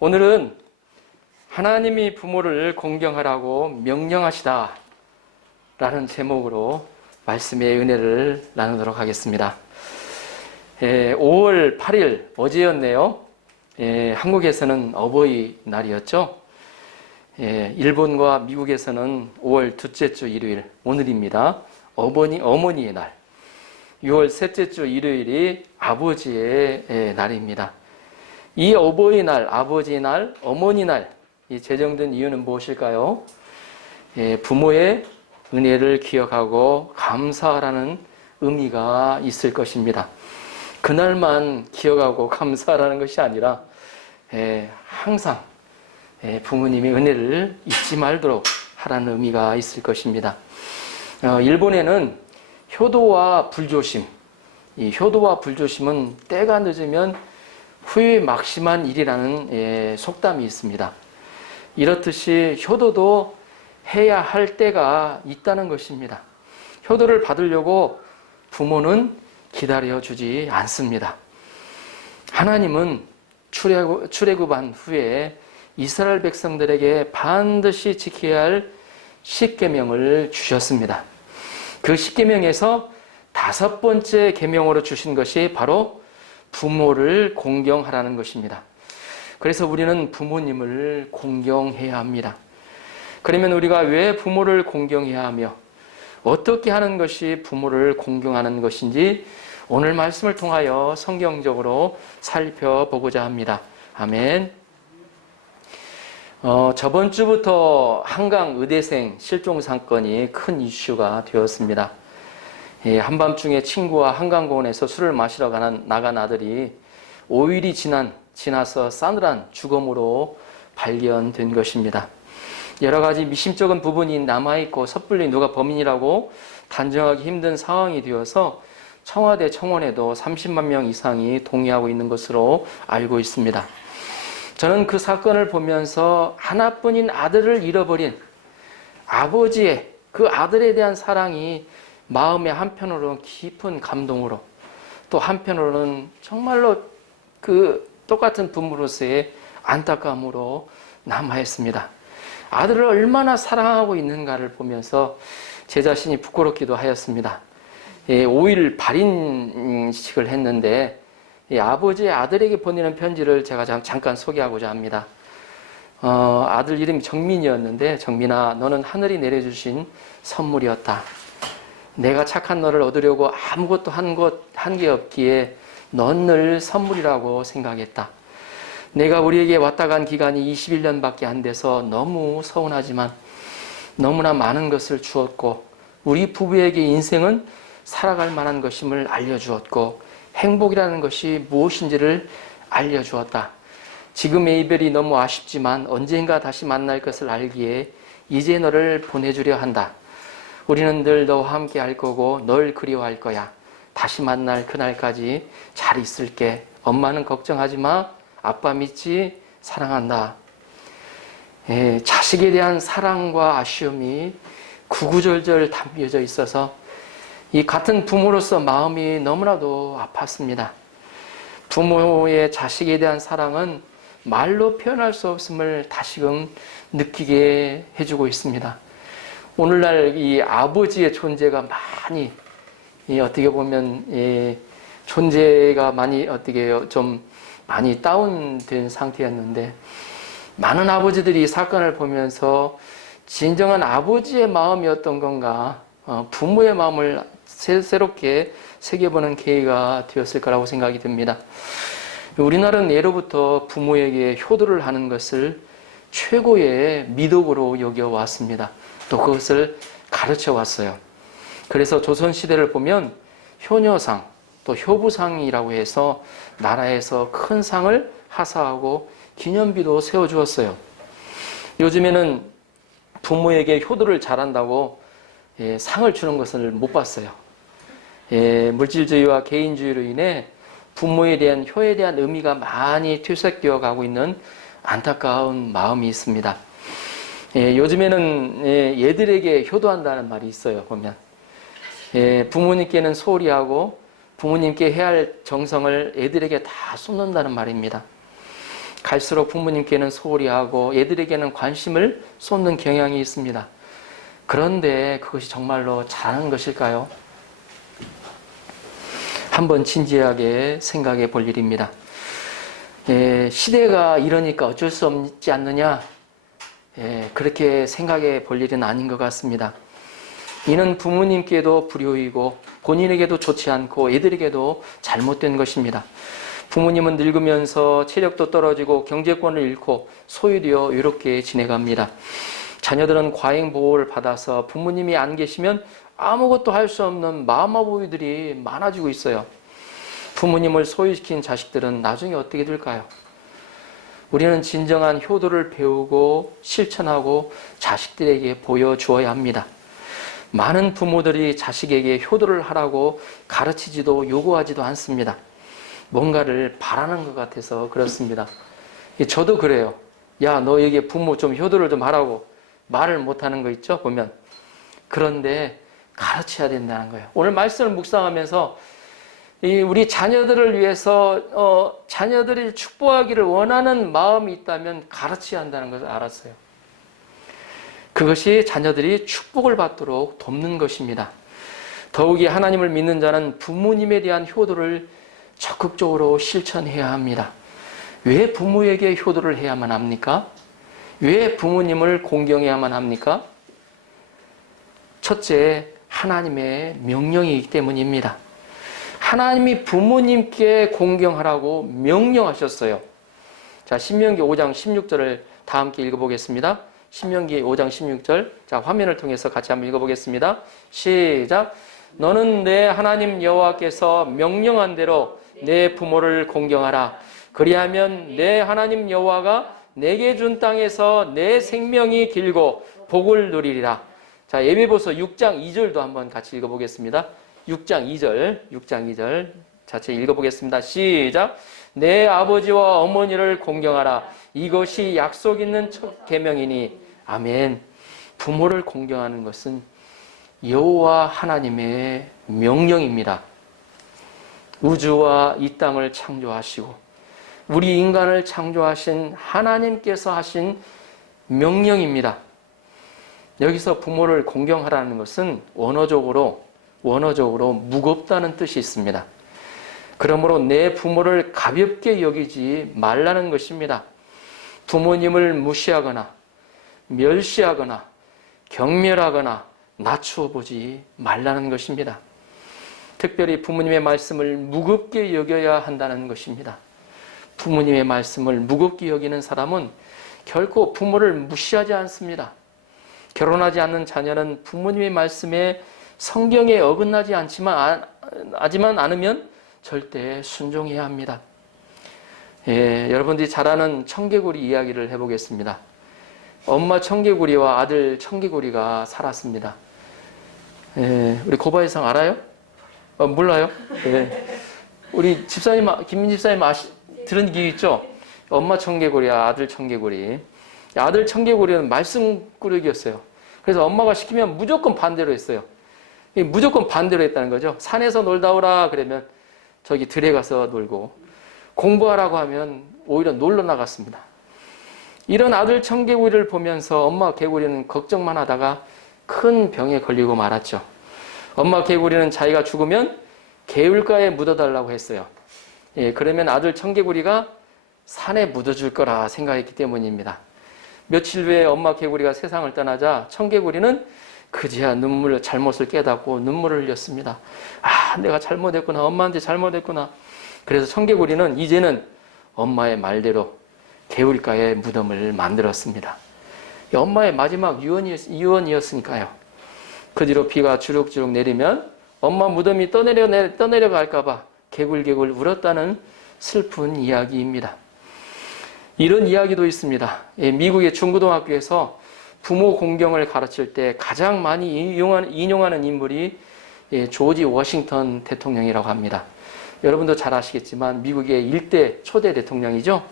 오늘은 하나님이 부모를 공경하라고 명령하시다 라는 제목으로 말씀의 은혜를 나누도록 하겠습니다. 5월 8일 어제였네요. 한국에서는 어버이날이었죠. 일본과 미국에서는 5월 둘째 주 일요일 오늘입니다. 어머니의 날. 6월 셋째 주 일요일이 아버지의 날입니다. 이 어버이날, 아버지의 날, 어머니 날, 이 제정된 이유는 무엇일까요? 부모의 은혜를 기억하고 감사하라는 의미가 있을 것입니다. 그날만 기억하고 감사하라는 것이 아니라 항상 부모님의 은혜를 잊지 말도록 하라는 의미가 있을 것입니다. 일본에는 효도와 불조심, 이 효도와 불조심은 때가 늦으면 후회 막심한 일이라는 속담이 있습니다. 이렇듯이 효도도 해야 할 때가 있다는 것입니다. 효도를 받으려고 부모는 기다려주지 않습니다. 하나님은 출애굽한 후에 이스라엘 백성들에게 반드시 지켜야 할 십계명을 주셨습니다. 그 십계명에서 5번째 계명으로 주신 것이 바로 부모를 공경하라는 것입니다. 그래서 우리는 부모님을 공경해야 합니다. 그러면 우리가 왜 부모를 공경해야 하며 어떻게 하는 것이 부모를 공경하는 것인지 오늘 말씀을 통하여 성경적으로 살펴보고자 합니다. 아멘. 저번 주부터 한강 의대생 실종 사건이 큰 이슈가 되었습니다. 한밤중에 친구와 한강공원에서 술을 마시러 나간 아들이 5일이 지나서 싸늘한 죽음으로 발견된 것입니다. 여러 가지 미심쩍은 부분이 남아있고 섣불리 누가 범인이라고 단정하기 힘든 상황이 되어서 청와대 청원에도 30만 명 이상이 동의하고 있는 것으로 알고 있습니다. 저는 그 사건을 보면서 하나뿐인 아들을 잃어버린 아버지의 그 아들에 대한 사랑이 마음의 한편으로는 깊은 감동으로 또 한편으로는 정말로 그 똑같은 부모로서의 안타까움으로 남아있습니다. 아들을 얼마나 사랑하고 있는가를 보면서 제 자신이 부끄럽기도 하였습니다. 5일 발인식을 했는데 아버지의 아들에게 보내는 편지를 제가 잠깐 소개하고자 합니다. 아들 이름이 정민이었는데, 정민아, 너는 하늘이 내려주신 선물이었다. 내가 착한 너를 얻으려고 아무것도 한 게 없기에 넌 늘 선물이라고 생각했다. 내가 우리에게 왔다 간 기간이 21년밖에 안 돼서 너무 서운하지만 너무나 많은 것을 주었고 우리 부부에게 인생은 살아갈 만한 것임을 알려주었고 행복이라는 것이 무엇인지를 알려주었다. 지금의 이별이 너무 아쉽지만 언젠가 다시 만날 것을 알기에 이제 너를 보내주려 한다. 우리는 늘 너와 함께 할 거고 널 그리워할 거야. 다시 만날 그날까지 잘 있을게. 엄마는 걱정하지 마. 아빠 믿지? 사랑한다. 자식에 대한 사랑과 아쉬움이 구구절절 담겨져 있어서 이 같은 부모로서 마음이 너무나도 아팠습니다. 부모의 자식에 대한 사랑은 말로 표현할 수 없음을 다시금 느끼게 해주고 있습니다. 오늘날 이 아버지의 존재가 많이 어떻게 보면 존재가 많이 다운된 상태였는데 많은 아버지들이 이 사건을 보면서 진정한 아버지의 마음이 어떤 건가 부모의 마음을 새롭게 새겨보는 계기가 되었을 거라고 생각이 듭니다. 우리나라는 예로부터 부모에게 효도를 하는 것을 최고의 미덕으로 여겨왔습니다. 또 그것을 가르쳐 왔어요. 그래서 조선시대를 보면 효녀상 또 효부상이라고 해서 나라에서 큰 상을 하사하고 기념비도 세워주었어요. 요즘에는 부모에게 효도를 잘한다고 상을 주는 것을 못 봤어요. 물질주의와 개인주의로 인해 부모에 대한 효에 대한 의미가 많이 퇴색되어 가고 있는 안타까운 마음이 있습니다. 요즘에는 얘들에게 효도한다는 말이 있어요. 보면 부모님께는 소홀히 하고 부모님께 해야 할 정성을 애들에게 다 쏟는다는 말입니다. 갈수록 부모님께는 소홀히 하고 애들에게는 관심을 쏟는 경향이 있습니다. 그런데 그것이 정말로 잘하는 것일까요? 한번 진지하게 생각해 볼 일입니다. 시대가 이러니까 어쩔 수 없지 않느냐? 그렇게 생각해 볼 일은 아닌 것 같습니다. 이는 부모님께도 불효이고 본인에게도 좋지 않고 애들에게도 잘못된 것입니다. 부모님은 늙으면서 체력도 떨어지고 경제권을 잃고 소유되어 외롭게 지내갑니다. 자녀들은 과잉 보호를 받아서 부모님이 안 계시면 아무것도 할 수 없는 마마보이들이 많아지고 있어요. 부모님을 소유시킨 자식들은 나중에 어떻게 될까요? 우리는 진정한 효도를 배우고 실천하고 자식들에게 보여주어야 합니다. 많은 부모들이 자식에게 효도를 하라고 가르치지도 요구하지도 않습니다. 뭔가를 바라는 것 같아서 그렇습니다. 저도 그래요. 야, 너에게 부모 좀 효도를 좀 하라고 말을 못하는 거 있죠? 보면. 그런데 가르쳐야 된다는 거예요. 오늘 말씀을 묵상하면서 우리 자녀들을 위해서 자녀들이 축복하기를 원하는 마음이 있다면 가르쳐야 한다는 것을 알았어요. 그것이 자녀들이 축복을 받도록 돕는 것입니다. 더욱이 하나님을 믿는 자는 부모님에 대한 효도를 적극적으로 실천해야 합니다. 왜 부모에게 효도를 해야만 합니까? 왜 부모님을 공경해야만 합니까? 첫째, 하나님의 명령이기 때문입니다. 하나님이 부모님께 공경하라고 명령하셨어요. 자, 신명기 5장 16절을 다 함께 읽어보겠습니다. 신명기 5장 16절. 자, 화면을 통해서 같이 한번 읽어보겠습니다. 시작. 너는 내 하나님 여호와께서 명령한 대로 내 부모를 공경하라. 그리하면 내 하나님 여호와가 내게 준 땅에서 내 생명이 길고 복을 누리리라. 자, 예배보서 6장 2절도 한번 같이 읽어보겠습니다. 6장 2절 자체 읽어보겠습니다. 시작. 내 아버지와 어머니를 공경하라. 이것이 약속 있는 첫 계명이니. 아멘. 부모를 공경하는 것은 여호와 하나님의 명령입니다. 우주와 이 땅을 창조하시고 우리 인간을 창조하신 하나님께서 하신 명령입니다. 여기서 부모를 공경하라는 것은 원어적으로 무겁다는 뜻이 있습니다. 그러므로 내 부모를 가볍게 여기지 말라는 것입니다. 부모님을 무시하거나 멸시하거나 경멸하거나 낮추어 보지 말라는 것입니다. 특별히 부모님의 말씀을 무겁게 여겨야 한다는 것입니다. 부모님의 말씀을 무겁게 여기는 사람은 결코 부모를 무시하지 않습니다. 결혼하지 않는 자녀는 부모님의 말씀에 성경에 어긋나지 하지만 않으면 절대 순종해야 합니다. 여러분들이 잘 아는 청개구리 이야기를 해보겠습니다. 엄마 청개구리와 아들 청개구리가 살았습니다. 우리 고바이상 알아요? 몰라요? 우리 집사님, 김민 집사님 들은 기회 있죠? 엄마 청개구리와 아들 청개구리. 아들 청개구리는 말씀꾸러기였어요. 그래서 엄마가 시키면 무조건 반대로 했어요. 무조건 반대로 했다는 거죠. 산에서 놀다 오라 그러면 저기 들에 가서 놀고, 공부하라고 하면 오히려 놀러 나갔습니다. 이런 아들 청개구리를 보면서 엄마 개구리는 걱정만 하다가 큰 병에 걸리고 말았죠. 엄마 개구리는 자기가 죽으면 개울가에 묻어달라고 했어요. 그러면 아들 청개구리가 산에 묻어줄 거라 생각했기 때문입니다. 며칠 후에 엄마 개구리가 세상을 떠나자 청개구리는 그제야 잘못을 깨닫고 눈물을 흘렸습니다. 아, 내가 잘못했구나. 엄마한테 잘못했구나. 그래서 청개구리는 이제는 엄마의 말대로 개울가에 무덤을 만들었습니다. 엄마의 마지막 유언이었으니까요. 그 뒤로 비가 주룩주룩 내리면 엄마 무덤이 떠내려갈까봐 개굴개굴 울었다는 슬픈 이야기입니다. 이런 이야기도 있습니다. 미국의 중고등학교에서 부모 공경을 가르칠 때 가장 많이 인용하는 인물이 조지 워싱턴 대통령이라고 합니다. 여러분도 잘 아시겠지만 미국의 일대 초대 대통령이죠.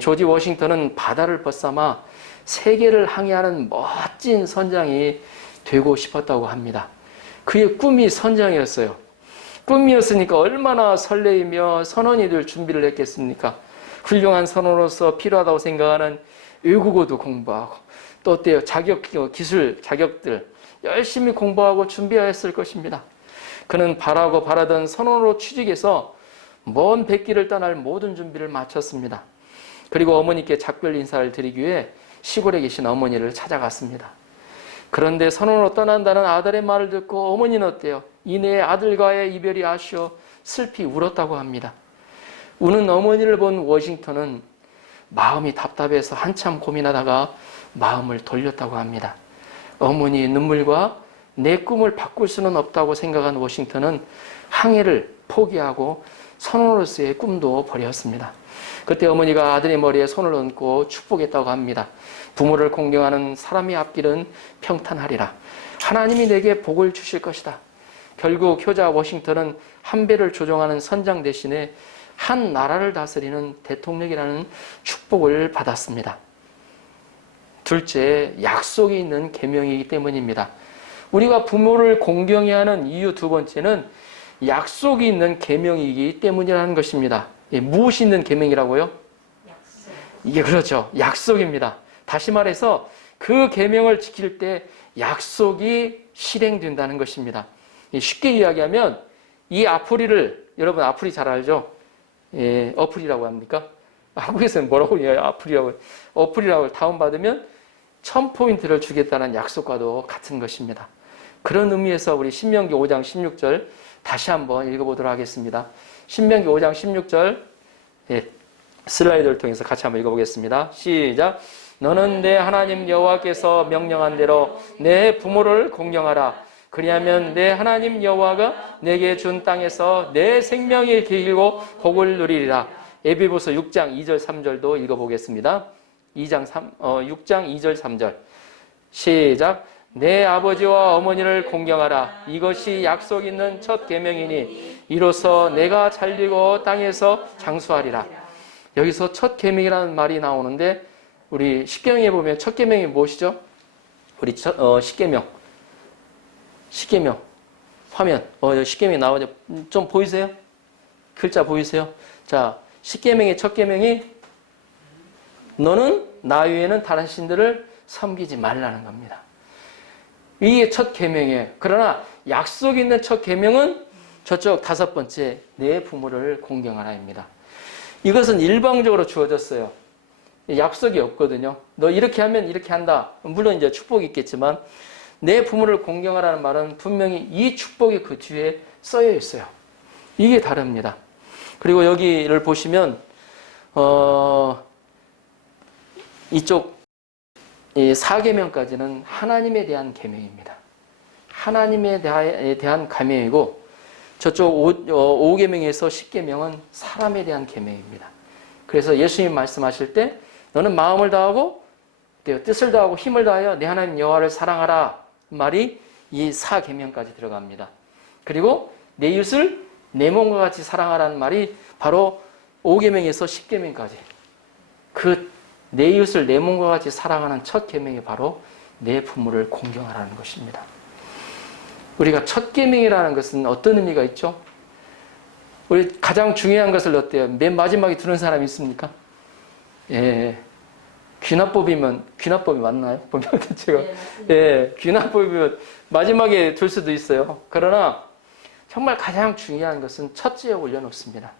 조지 워싱턴은 바다를 벗삼아 세계를 항해하는 멋진 선장이 되고 싶었다고 합니다. 그의 꿈이 선장이었어요. 꿈이었으니까 얼마나 설레이며 선원이 될 준비를 했겠습니까? 훌륭한 선호로서 필요하다고 생각하는 외국어도 공부하고 또 어때요? 기술 자격들 열심히 공부하고 준비하였을 것입니다. 그는 바라던 선호로 취직해서 먼 백길을 떠날 모든 준비를 마쳤습니다. 그리고 어머니께 작별 인사를 드리기 위해 시골에 계신 어머니를 찾아갔습니다. 그런데 선원으로 떠난다는 아들의 말을 듣고 어머니는 어때요? 이내 아들과의 이별이 아쉬워 슬피 울었다고 합니다. 우는 어머니를 본 워싱턴은 마음이 답답해서 한참 고민하다가 마음을 돌렸다고 합니다. 어머니의 눈물과 내 꿈을 바꿀 수는 없다고 생각한 워싱턴은 항해를 포기하고 선원으로서의 꿈도 버렸습니다. 그때 어머니가 아들의 머리에 손을 얹고 축복했다고 합니다. 부모를 공경하는 사람의 앞길은 평탄하리라. 하나님이 내게 복을 주실 것이다. 결국 효자 워싱턴은 한 배를 조종하는 선장 대신에 한 나라를 다스리는 대통령이라는 축복을 받았습니다. 둘째, 약속이 있는 계명이기 때문입니다. 우리가 부모를 공경해야 하는 이유 두 번째는 약속이 있는 계명이기 때문이라는 것입니다. 무엇이 있는 계명이라고요? 약속. 이게 그렇죠. 약속입니다. 다시 말해서 그 계명을 지킬 때 약속이 실행된다는 것입니다. 쉽게 이야기하면 이 아프리를, 여러분 아프리 잘 알죠? 예, 어플이라고 합니까? 한국에서는 뭐라고 해요? 아프리라고. 어플이라고 다운받으면 1000포인트를 주겠다는 약속과도 같은 것입니다. 그런 의미에서 우리 신명기 5장 16절 다시 한번 읽어보도록 하겠습니다. 신명기 5장 16절 슬라이드를 통해서 같이 한번 읽어보겠습니다. 시작. 너는 내 하나님 여호와께서 명령한 대로 내 부모를 공경하라. 그리하면 내 하나님 여호와가 내게 준 땅에서 내 생명이 길고 복을 누리리라. 에베소서 6장 2절 3절도 읽어보겠습니다. 6장 2절 3절 시작. 내 아버지와 어머니를 공경하라. 이것이 약속 있는 첫 계명이니 이로써 내가 잘되고 땅에서 장수하리라. 여기서 첫 계명이라는 말이 나오는데 우리 십계명에 보면 첫 계명이 무엇이죠? 우리 십계명 화면 십계명이 나오죠. 좀 보이세요? 글자 보이세요? 자, 십계명의 첫 계명이 너는 나 외에는 다른 신들을 섬기지 말라는 겁니다. 이게 첫 계명이에요. 그러나 약속 있는 첫 계명은 저쪽 다섯 번째 내 부모를 공경하라입니다. 이것은 일방적으로 주어졌어요. 약속이 없거든요. 너 이렇게 하면 이렇게 한다. 물론 이제 축복이 있겠지만 내 부모를 공경하라는 말은 분명히 이 축복이 그 뒤에 써여 있어요. 이게 다릅니다. 그리고 여기를 보시면 이쪽 이 4계명까지는 하나님에 대한 계명입니다. 하나님에 대한 계명이고 저쪽 5계명에서 10계명은 사람에 대한 계명입니다. 그래서 예수님 말씀하실 때 너는 마음을 다하고 뜻을 다하고 힘을 다하여 내 하나님 여호와를 사랑하라 말이 이 4계명까지 들어갑니다. 그리고 내 이웃을 내 몸과 같이 사랑하라는 말이 바로 5계명에서 10계명까지 그 내 이웃을 내 몸과 같이 사랑하는 첫 계명이 바로 내 부모를 공경하라는 것입니다. 우리가 첫 계명이라는 것은 어떤 의미가 있죠? 우리 가장 중요한 것을 어때요? 맨 마지막에 두는 사람이 있습니까? 예, 귀납법이 맞나요? 보면 제가 귀납법이면 마지막에 둘 수도 있어요. 그러나 정말 가장 중요한 것은 첫째에 올려놓습니다.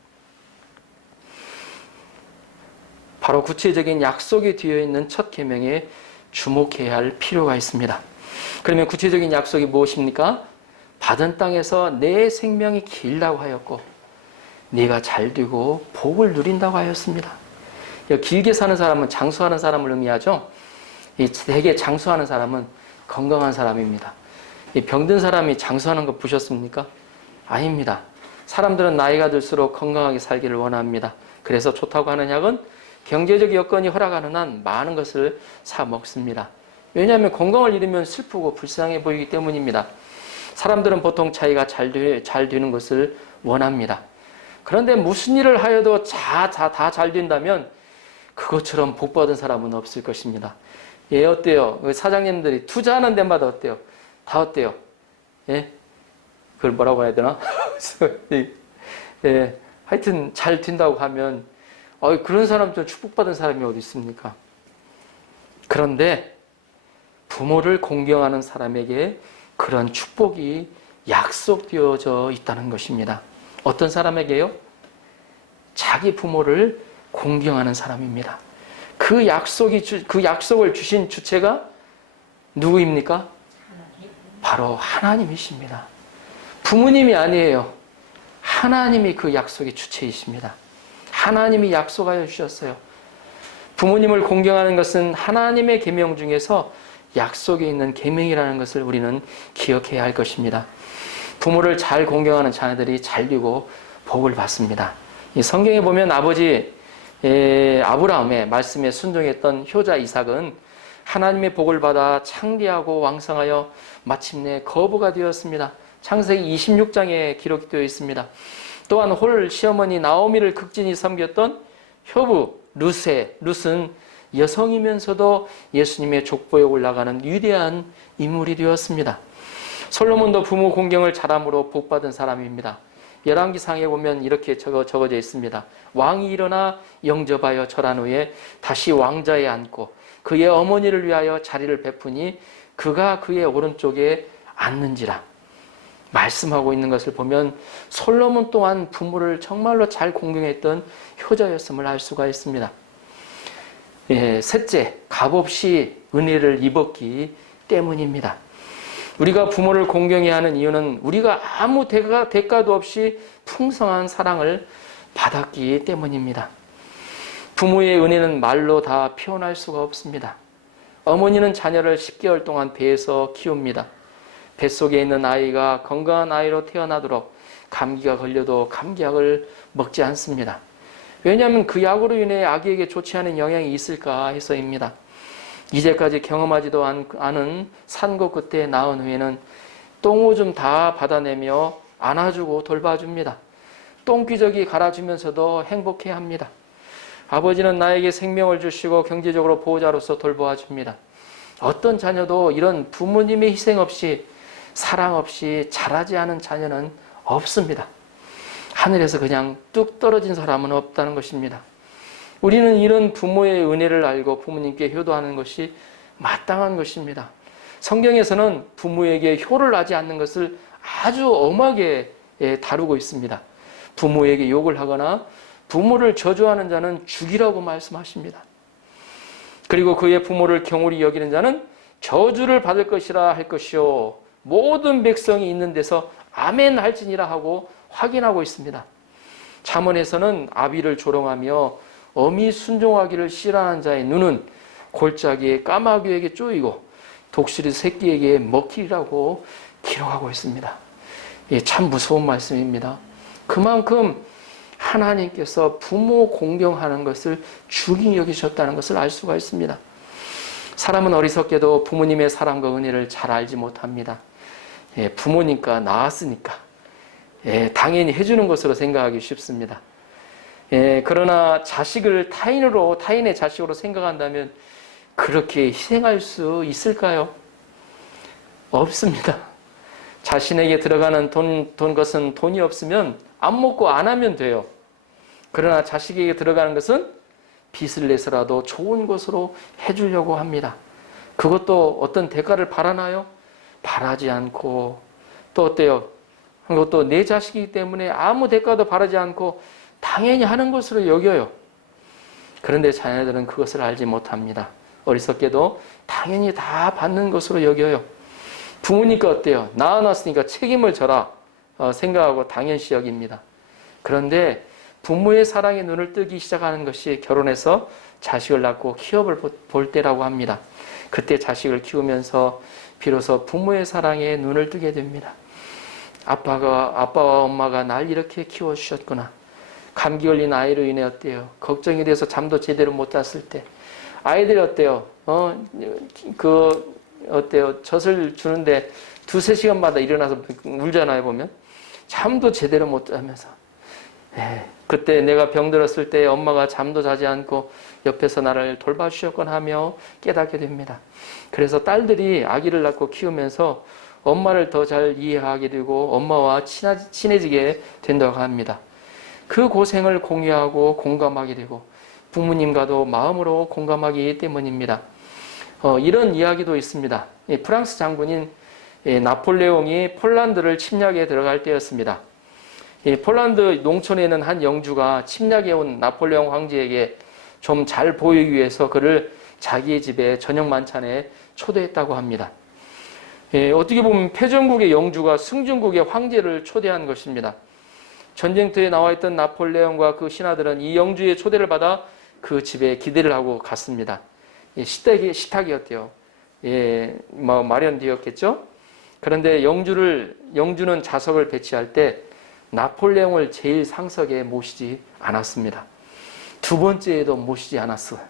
바로 구체적인 약속이 되어 있는 첫 계명에 주목해야 할 필요가 있습니다. 그러면 구체적인 약속이 무엇입니까? 받은 땅에서 내 생명이 길다고 하였고 네가 잘되고 복을 누린다고 하였습니다. 길게 사는 사람은 장수하는 사람을 의미하죠. 대개 장수하는 사람은 건강한 사람입니다. 병든 사람이 장수하는 거 보셨습니까? 아닙니다. 사람들은 나이가 들수록 건강하게 살기를 원합니다. 그래서 좋다고 하는 약은 경제적 여건이 허락하는 한 많은 것을 사 먹습니다. 왜냐하면 건강을 잃으면 슬프고 불쌍해 보이기 때문입니다. 사람들은 보통 자기가 잘 되는 것을 원합니다. 그런데 무슨 일을 하여도 다 잘 된다면 그것처럼 복 받은 사람은 없을 것입니다. 예, 어때요? 사장님들이 투자하는 데마다 어때요? 다 어때요? 예? 그걸 뭐라고 해야 되나? 예, 하여튼 잘 된다고 하면 그런 사람 좀 축복받은 사람이 어디 있습니까? 그런데 부모를 공경하는 사람에게 그런 축복이 약속되어져 있다는 것입니다. 어떤 사람에게요? 자기 부모를 공경하는 사람입니다. 그 약속을 주신 주체가 누구입니까? 바로 하나님이십니다. 부모님이 아니에요. 하나님이 그 약속의 주체이십니다. 하나님이 약속하여 주셨어요. 부모님을 공경하는 것은 하나님의 계명 중에서 약속에 있는 계명이라는 것을 우리는 기억해야 할 것입니다. 부모를 잘 공경하는 자녀들이 잘되고 복을 받습니다. 이 성경에 보면 아버지 아브라함의 말씀에 순종했던 효자 이삭은 하나님의 복을 받아 창대하고 왕성하여 마침내 거부가 되었습니다. 창세기 26장에 기록되어 있습니다. 또한 홀 시어머니 나오미를 극진히 섬겼던 효부 룻은 여성이면서도 예수님의 족보에 올라가는 위대한 인물이 되었습니다. 솔로몬도 부모 공경을 잘함으로 복받은 사람입니다. 열왕기상에 보면 이렇게 적어져 있습니다. 왕이 일어나 영접하여 절한 후에 다시 왕자에 앉고 그의 어머니를 위하여 자리를 베푸니 그가 그의 오른쪽에 앉는지라 말씀하고 있는 것을 보면 솔로몬 또한 부모를 정말로 잘 공경했던 효자였음을 알 수가 있습니다. 셋째, 값없이 은혜를 입었기 때문입니다. 우리가 부모를 공경해야 하는 이유는 우리가 아무 대가도 없이 풍성한 사랑을 받았기 때문입니다. 부모의 은혜는 말로 다 표현할 수가 없습니다. 어머니는 자녀를 10개월 동안 배에서 키웁니다. 뱃속에 있는 아이가 건강한 아이로 태어나도록 감기가 걸려도 감기약을 먹지 않습니다. 왜냐하면 그 약으로 인해 아기에게 좋지 않은 영향이 있을까 해서입니다. 이제까지 경험하지도 않은 산고 끝에 낳은 후에는 똥오줌 다 받아내며 안아주고 돌봐줍니다. 똥기저귀 갈아주면서도 행복해합니다. 아버지는 나에게 생명을 주시고 경제적으로 보호자로서 돌보아줍니다. 어떤 자녀도 이런 부모님의 희생 없이 사랑 없이 자라지 않은 자녀는 없습니다. 하늘에서 그냥 뚝 떨어진 사람은 없다는 것입니다. 우리는 이런 부모의 은혜를 알고 부모님께 효도하는 것이 마땅한 것입니다. 성경에서는 부모에게 효를 하지 않는 것을 아주 엄하게 다루고 있습니다. 부모에게 욕을 하거나 부모를 저주하는 자는 죽이라고 말씀하십니다. 그리고 그의 부모를 경홀히 여기는 자는 저주를 받을 것이라 할 것이요 모든 백성이 있는 데서 아멘 할지니라 하고 확인하고 있습니다. 잠언에서는 아비를 조롱하며 어미 순종하기를 싫어하는 자의 눈은 골짜기에 까마귀에게 쪼이고 독수리 새끼에게 먹히리라고 기록하고 있습니다. 참 무서운 말씀입니다. 그만큼 하나님께서 부모 공경하는 것을 중히 여기셨다는 것을 알 수가 있습니다. 사람은 어리석게도 부모님의 사랑과 은혜를 잘 알지 못합니다. 부모니까 낳았으니까 당연히 해주는 것으로 생각하기 쉽습니다. 그러나 타인의 자식으로 생각한다면 그렇게 희생할 수 있을까요? 없습니다. 자신에게 들어가는 것은 돈이 없으면 안 먹고 안 하면 돼요. 그러나 자식에게 들어가는 것은 빚을 내서라도 좋은 것으로 해주려고 합니다. 그것도 어떤 대가를 바라나요? 바라지 않고 또 어때요? 그것도 내 자식이기 때문에 아무 대가도 바라지 않고 당연히 하는 것으로 여겨요. 그런데 자녀들은 그것을 알지 못합니다. 어리석게도 당연히 다 받는 것으로 여겨요. 부모니까 어때요? 낳아놨으니까 책임을 져라 생각하고 당연시 여깁니다. 그런데 부모의 사랑에 눈을 뜨기 시작하는 것이 결혼해서 자식을 낳고 키워볼 때라고 합니다. 그때 자식을 키우면서 비로소 부모의 사랑에 눈을 뜨게 됩니다. 아빠와 엄마가 날 이렇게 키워주셨구나. 감기 걸린 아이로 인해 어때요? 걱정이 돼서 잠도 제대로 못 잤을 때 아이들이 어때요? 어때요? 젖을 주는데 2-3시간마다 일어나서 울잖아요, 보면. 잠도 제대로 못 자면서. 그때 내가 병들었을 때 엄마가 잠도 자지 않고 옆에서 나를 돌봐주셨건 하며 깨닫게 됩니다. 그래서 딸들이 아기를 낳고 키우면서 엄마를 더 잘 이해하게 되고 엄마와 친해지게 된다고 합니다. 그 고생을 공유하고 공감하게 되고 부모님과도 마음으로 공감하기 때문입니다. 이런 이야기도 있습니다. 프랑스 장군인 나폴레옹이 폴란드를 침략에 들어갈 때였습니다. 폴란드 농촌에는 한 영주가 침략해 온 나폴레옹 황제에게 좀 잘 보이기 위해서 그를 자기의 집에 저녁 만찬에 초대했다고 합니다. 어떻게 보면 패전국의 영주가 승전국의 황제를 초대한 것입니다. 전쟁터에 나와 있던 나폴레옹과 그 신하들은 이 영주의 초대를 받아 그 집에 기대를 하고 갔습니다. 식탁이었대요. 마련되었겠죠? 그런데 영주는 좌석을 배치할 때 나폴레옹을 제일 상석에 모시지 않았습니다. 두 번째에도 모시지 않았어요.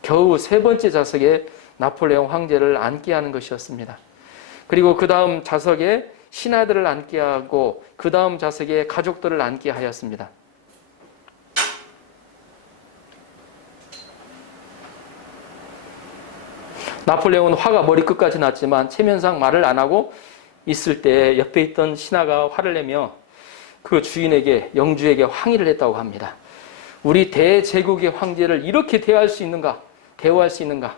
겨우 세 번째 좌석에 나폴레옹 황제를 앉게 하는 것이었습니다. 그리고 그 다음 좌석에 신하들을 앉게 하고 그 다음 좌석에 가족들을 앉게 하였습니다. 나폴레옹은 화가 머리끝까지 났지만 체면상 말을 안 하고 있을 때 옆에 있던 신하가 화를 내며 그 주인에게, 영주에게 항의를 했다고 합니다. 우리 대제국의 황제를 이렇게 대할 수 있는가? 대우할 수 있는가?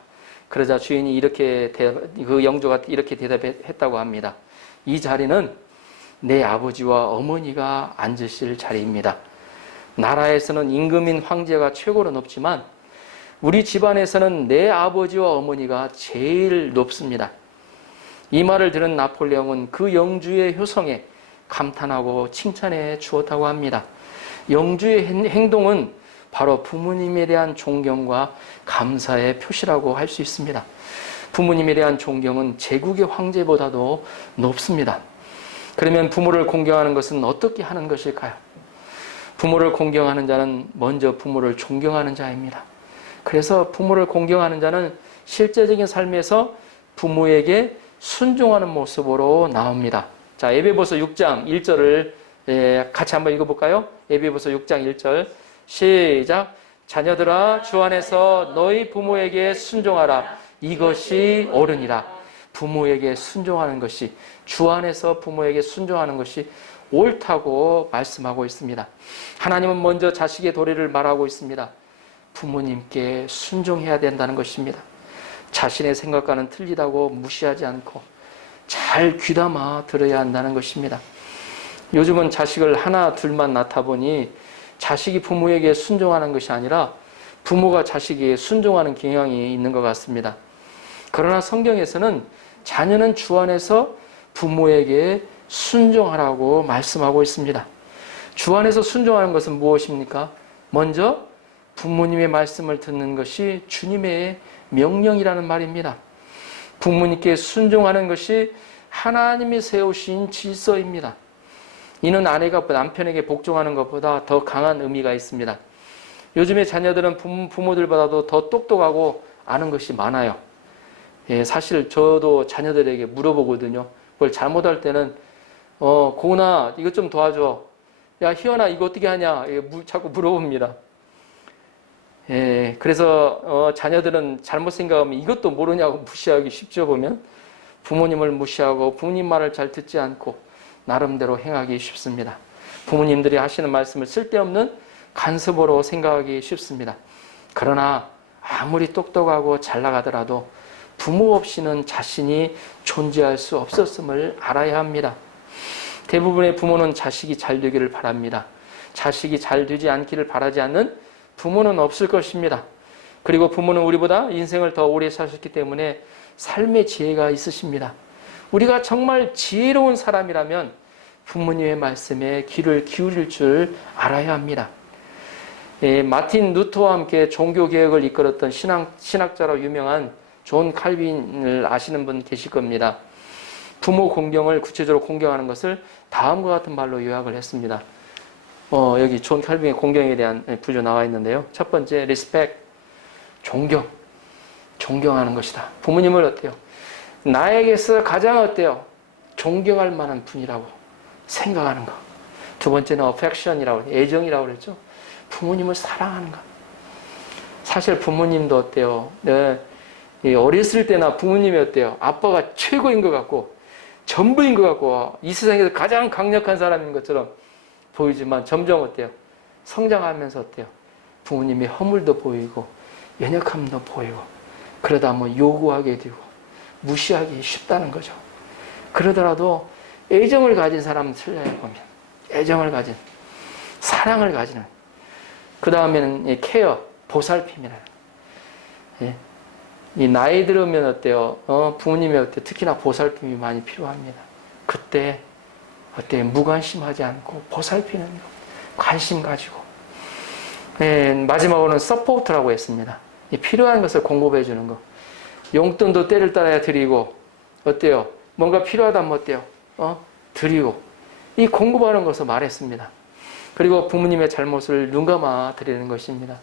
그러자 주인이 그 영주가 이렇게 대답했다고 합니다. 이 자리는 내 아버지와 어머니가 앉으실 자리입니다. 나라에서는 임금인 황제가 최고로 높지만 우리 집안에서는 내 아버지와 어머니가 제일 높습니다. 이 말을 들은 나폴레옹은 그 영주의 효성에 감탄하고 칭찬해 주었다고 합니다. 영주의 행동은 바로 부모님에 대한 존경과 감사의 표시라고 할 수 있습니다. 부모님에 대한 존경은 제국의 황제보다도 높습니다. 그러면 부모를 공경하는 것은 어떻게 하는 것일까요? 부모를 공경하는 자는 먼저 부모를 존경하는 자입니다. 그래서 부모를 공경하는 자는 실제적인 삶에서 부모에게 순종하는 모습으로 나옵니다. 자, 에베소서 6장 1절을 같이 한번 읽어볼까요? 에베소서 6장 1절 시작. 자녀들아 주 안에서 너희 부모에게 순종하라. 이것이 옳으니라. 부모에게 순종하는 것이, 주 안에서 부모에게 순종하는 것이 옳다고 말씀하고 있습니다. 하나님은 먼저 자식의 도리를 말하고 있습니다. 부모님께 순종해야 된다는 것입니다. 자신의 생각과는 틀리다고 무시하지 않고 잘 귀담아 들어야 한다는 것입니다. 요즘은 자식을 하나 둘만 낳다 보니 자식이 부모에게 순종하는 것이 아니라 부모가 자식에게 순종하는 경향이 있는 것 같습니다. 그러나 성경에서는 자녀는 주 안에서 부모에게 순종하라고 말씀하고 있습니다. 주 안에서 순종하는 것은 무엇입니까? 먼저 부모님의 말씀을 듣는 것이 주님의 명령이라는 말입니다. 부모님께 순종하는 것이 하나님이 세우신 질서입니다. 이는 아내가 남편에게 복종하는 것보다 더 강한 의미가 있습니다. 요즘의 자녀들은 부모들보다도 더 똑똑하고 아는 것이 많아요. 사실 저도 자녀들에게 물어보거든요. 그걸 잘못할 때는 고은아 이것 좀 도와줘. 야 희연아 이거 어떻게 하냐. 자꾸 물어봅니다. 그래서 자녀들은 잘못 생각하면 이것도 모르냐고 무시하기 쉽죠. 보면 부모님을 무시하고 부모님 말을 잘 듣지 않고 나름대로 행하기 쉽습니다. 부모님들이 하시는 말씀을 쓸데없는 간섭으로 생각하기 쉽습니다. 그러나 아무리 똑똑하고 잘 나가더라도 부모 없이는 자신이 존재할 수 없었음을 알아야 합니다. 대부분의 부모는 자식이 잘 되기를 바랍니다. 자식이 잘 되지 않기를 바라지 않는 부모는 없을 것입니다. 그리고 부모는 우리보다 인생을 더 오래 사셨기 때문에 삶의 지혜가 있으십니다. 우리가 정말 지혜로운 사람이라면 부모님의 말씀에 귀를 기울일 줄 알아야 합니다. 마틴 루터와 함께 종교개혁을 이끌었던 신학자로 유명한 존 칼빈을 아시는 분 계실 겁니다. 부모 공경을 구체적으로 공경하는 것을 다음과 같은 말로 요약을 했습니다. 여기 존 칼빈의 공경에 대한 부조 나와 있는데요. 첫 번째, respect, 존경하는 것이다. 부모님을 어때요? 나에게서 가장 어때요? 존경할 만한 분이라고 생각하는 것. 두 번째는 affection이라고, 애정이라고 그랬죠. 부모님을 사랑하는 것. 사실 부모님도 어때요? 네, 어렸을 때나 부모님이 어때요? 아빠가 최고인 것 같고 전부인 것 같고 이 세상에서 가장 강력한 사람인 것처럼 보이지만 점점 어때요? 성장하면서 어때요? 부모님의 허물도 보이고 연약함도 보이고 그러다 뭐 요구하게 되고 무시하기 쉽다는 거죠. 그러더라도 애정을 가진 사람은 틀려요. 보면 애정을 가진 사랑을 가지는 그 다음에는 케어 보살핌이라는 예. 이 나이 들으면 어때요? 부모님이 어때요? 특히나 보살핌이 많이 필요합니다. 그때 어때요? 무관심하지 않고 보살피는 거 관심 가지고 예, 마지막으로는 서포트라고 했습니다. 필요한 것을 공급해 주는 거. 용돈도 때를 따라야 드리고 어때요? 뭔가 필요하다면 어때요? 드리고 이 공급하는 것을 말했습니다. 그리고 부모님의 잘못을 눈감아 드리는 것입니다.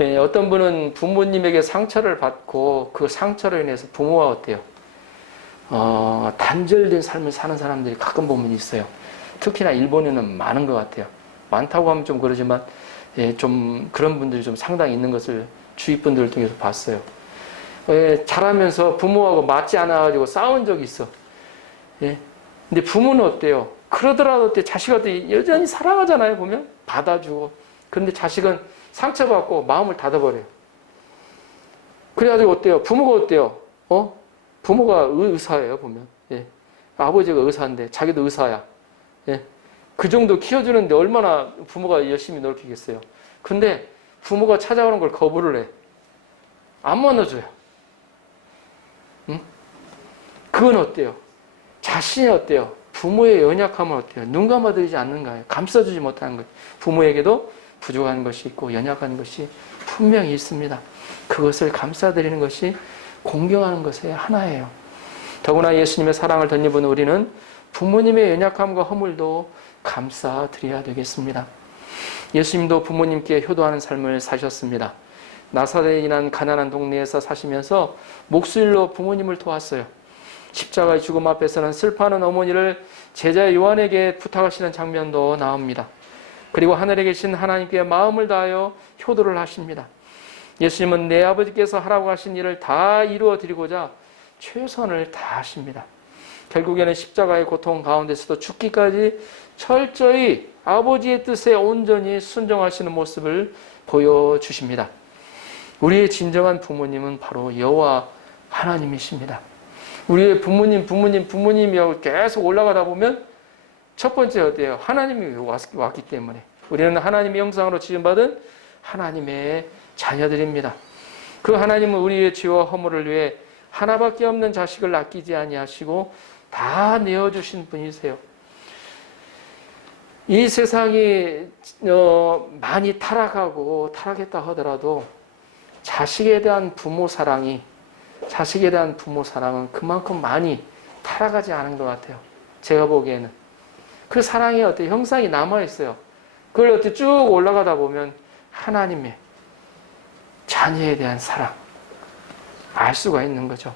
예, 어떤 분은 부모님에게 상처를 받고 그 상처로 인해서 부모와 어때요? 단절된 삶을 사는 사람들이 가끔 보면 있어요. 특히나 일본에는 많은 것 같아요. 많다고 하면 좀 그러지만 예, 좀 그런 분들이 좀 상당히 있는 것을 주위 분들을 통해서 봤어요. 예, 자라면서 부모하고 맞지 않아가지고 싸운 적이 있어. 예. 근데 부모는 어때요? 그러더라도 어때 자식한테 여전히 사랑하잖아요. 보면 받아주고. 그런데 자식은 상처받고 마음을 닫아버려요. 그래가지고 어때요? 부모가 어때요? 부모가 의사예요. 보면 예. 아버지가 의사인데 자기도 의사야. 예. 그 정도 키워주는데 얼마나 부모가 열심히 노력하겠어요. 근데 부모가 찾아오는 걸 거부를 해. 안 만나줘요. 응? 그건 어때요? 자신이 어때요? 부모의 연약함은 어때요? 눈 감아드리지 않는가요? 감싸주지 못하는 거예요. 부모에게도 부족한 것이 있고 연약한 것이 분명히 있습니다. 그것을 감싸드리는 것이 공경하는 것의 하나예요. 더구나 예수님의 사랑을 덧입은 우리는 부모님의 연약함과 허물도 감싸드려야 되겠습니다. 예수님도 부모님께 효도하는 삶을 사셨습니다. 나사렛이라는 가난한 동네에서 사시면서 목수일로 부모님을 도왔어요. 십자가의 죽음 앞에서는 슬퍼하는 어머니를 제자 요한에게 부탁하시는 장면도 나옵니다. 그리고 하늘에 계신 하나님께 마음을 다하여 효도를 하십니다. 예수님은 내 아버지께서 하라고 하신 일을 다 이루어 드리고자 최선을 다하십니다. 결국에는 십자가의 고통 가운데서도 죽기까지 철저히 아버지의 뜻에 온전히 순종하시는 모습을 보여주십니다. 우리의 진정한 부모님은 바로 여호와 하나님이십니다. 우리의 부모님이라고 계속 올라가다 보면 첫 번째 어때요? 하나님이 왔기 때문에 우리는 하나님의 형상으로 지음받은 하나님의 자녀들입니다. 그 하나님은 우리의 죄와 허물을 위해 하나밖에 없는 자식을 아끼지 아니하시고 다 내어주신 분이세요. 이 세상이 많이 타락했다 하더라도 자식에 대한 부모 사랑은 그만큼 많이 타락하지 않은 것 같아요. 제가 보기에는. 그 사랑의 어떤 형상이 남아있어요. 그걸 어떻게 쭉 올라가다 보면 하나님의 자녀에 대한 사랑 알 수가 있는 거죠.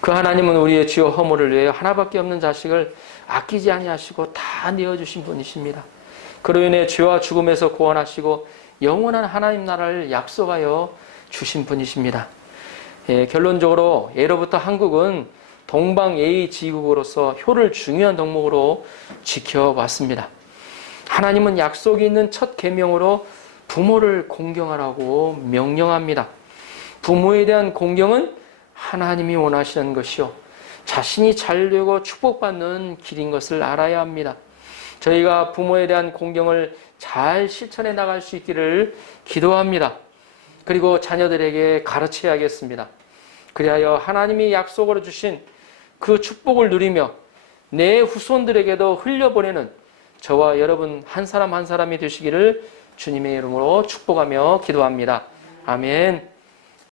그 하나님은 우리의 죄와 허물을 위해 하나밖에 없는 자식을 아끼지 아니하시고 다 내어주신 분이십니다. 그로 인해 죄와 죽음에서 구원하시고 영원한 하나님 나라를 약속하여 주신 분이십니다. 예, 결론적으로 예로부터 한국은 동방예의지국으로서 효를 중요한 덕목으로 지켜왔습니다. 하나님은 약속이 있는 첫 계명으로 부모를 공경하라고 명령합니다. 부모에 대한 공경은 하나님이 원하시는 것이요 자신이 잘되고 축복받는 길인 것을 알아야 합니다. 저희가 부모에 대한 공경을 잘 실천해 나갈 수 있기를 기도합니다. 그리고 자녀들에게 가르쳐야겠습니다. 그리하여 하나님이 약속으로 주신 그 축복을 누리며 내 후손들에게도 흘려보내는 저와 여러분 한 사람 한 사람이 되시기를 주님의 이름으로 축복하며 기도합니다. 아멘.